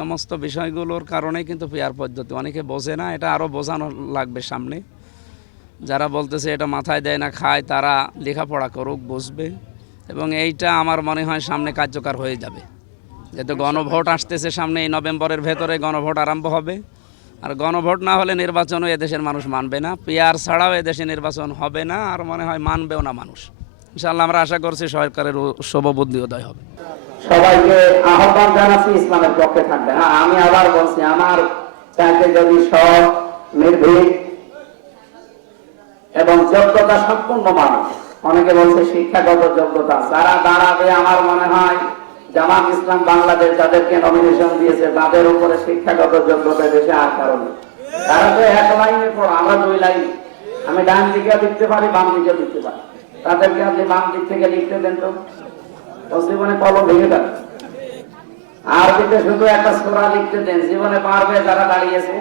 সমস্ত বিষয়গুলোর কারণে কিন্তু পেয়ার পদ্ধতি। অনেকে বোঝে না এটা আরও বোঝানো লাগবে সামনে। যারা বলতেছে এটা মাথায় দেয় না খায় তারা লেখাপড়া করুক বুঝবে। এবং এইটা আমার মনে হয় সামনে কার্যকর হয়ে যাবে। যেহেতু গণভোট আসতেছে সামনে এই নভেম্বরের ভেতরে গণভোট আরম্ভ হবে। আর গণভোট না হলে নির্বাচনও এদেশের মানুষ মানবে না। পিয়ার ছাড়াও এদেশে নির্বাচন হবে না আর মনে হয় মানবেও না মানুষ। ইনশাল্লাহ আমরা আশা করছি সরকারের শুভ বুদ্ধি উদয় হবে। সবাইকে আহ্বান জানাচ্ছি ইসলামের পক্ষে থাকবে। হ্যাঁ আমি আবার বলছি, আমার চাইতে যদি সৎ, নির্ভীক এবং যোগ্যতা সম্পূর্ণ মানুষ, অনেকে বলছে শিক্ষাগত যোগ্যতা, যারা দাঁড়াবে আমার মনে হয় জামাত ইসলাম বাংলাদেশ যাদেরকে নমিনেশন দিয়েছে, তাদের উপরে শিক্ষাগত যোগ্যতা দেশে আর কারণে তারা তো এক লাইনে পড়ো আমরা দুই লাইন। আমি ডান দিকে লিখতে পারি, বাম দিকে লিখতে পারি। তাদেরকে আপনি বাম দিক থেকে লিখতে দেন তো। জীবনে কলম ভেঙে যাবে আরবিতে শুধু একটা সোরা লিখতে দেন, জীবনে পারবে যারা দাঁড়িয়েছে।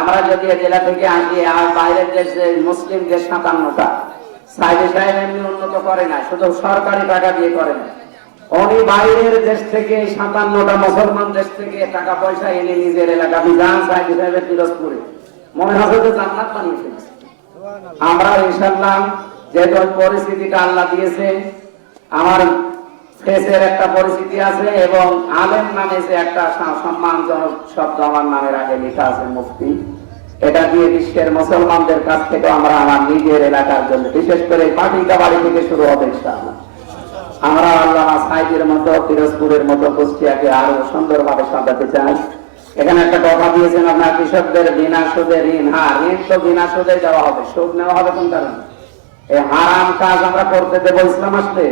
আমরা যদি জেলা থেকে আসি, আর বাইরের দেশে, মুসলিম দেশ সাতান্নটা সাইডে এমনি উন্নত করে না, শুধু সরকারি টাকা দিয়ে করে না। উনি বাইরের দেশ থেকে সাতান্নটা মুসলমান দেশ থেকে টাকা পয়সা এনে নিজের এলাকা যান সাহেবের পিরোজপুরে। মনে হবে যে জান্নাত বানিয়ে ফেলেছে আমরা ইনশাল্লাহ যেহেতু পরিস্থিতিটা আল্লাহ দিয়েছে আমার ফেসের একটা পরিস্থিতি আছে এবং আলেম নামে যে একটা সম্মানজনক শব্দ আমার নামের আগে লেখা আছে মুফতি। এটা দিয়ে বিশ্বের মুসলমানদের কাছ থেকে আমরা আমার নিজের এলাকার জন্য, বিশেষ করে পাটিকা বাড়ি থেকে শুরু হবে আমরা আল্লাহ সাইদের মতো, পিরোজপুরের মতো, কুষ্টিয়াকে আরও সুন্দরভাবে সাজাতে চাই। এখানে একটা কথা দিয়েছেন আপনার কৃষকদের বিনা সুদে ঋণ হ্যাঁ ঋণ তো বিনা সুদে দেওয়া হবে, সুদ নেওয়া হবে কোন কারণে? এই হারাম কাজ আমরা করতে দেবো ইসলাম আসলে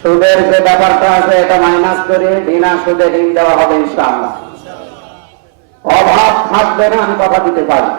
সুদের যে ব্যাপারটা আছে, এটা মাইনাস করে বিনা সুদে ঋণ দেওয়া হবে ইনশাআল্লাহ। অভাব থাকবে না, আমি কথা দিতে পারি।